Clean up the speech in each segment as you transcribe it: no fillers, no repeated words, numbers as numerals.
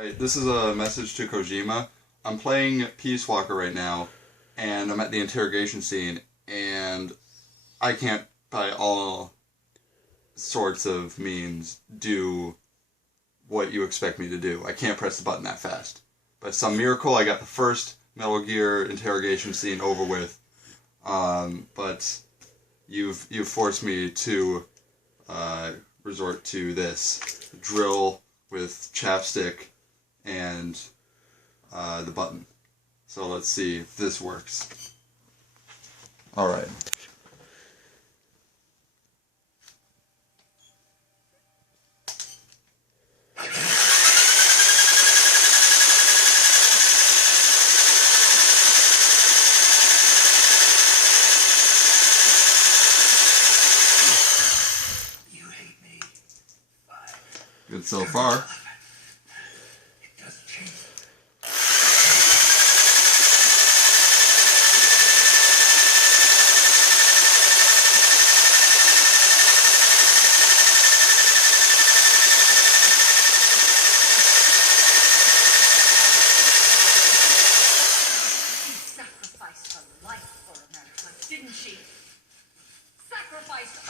Right, this is a message to Kojima. I'm playing Peace Walker right now, and I'm at the interrogation scene, and I can't, by all sorts of means, do what you expect me to do. I can't press the button that fast. By some miracle, I got the first Metal Gear interrogation scene over with, but you've forced me to resort to this drill with chapstick and the button. So let's see if this works. Alright. Good so far.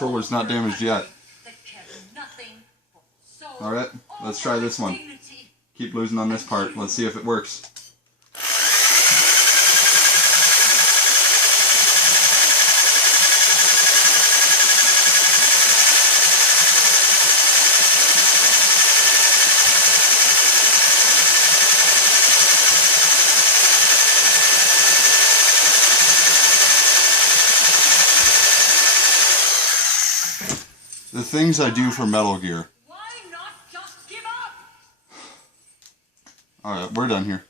Controller's not damaged yet. Alright, let's try this one. Keep losing on this part. Let's see if it works. The things I do for Metal Gear. Why not just give up? Alright, we're done here.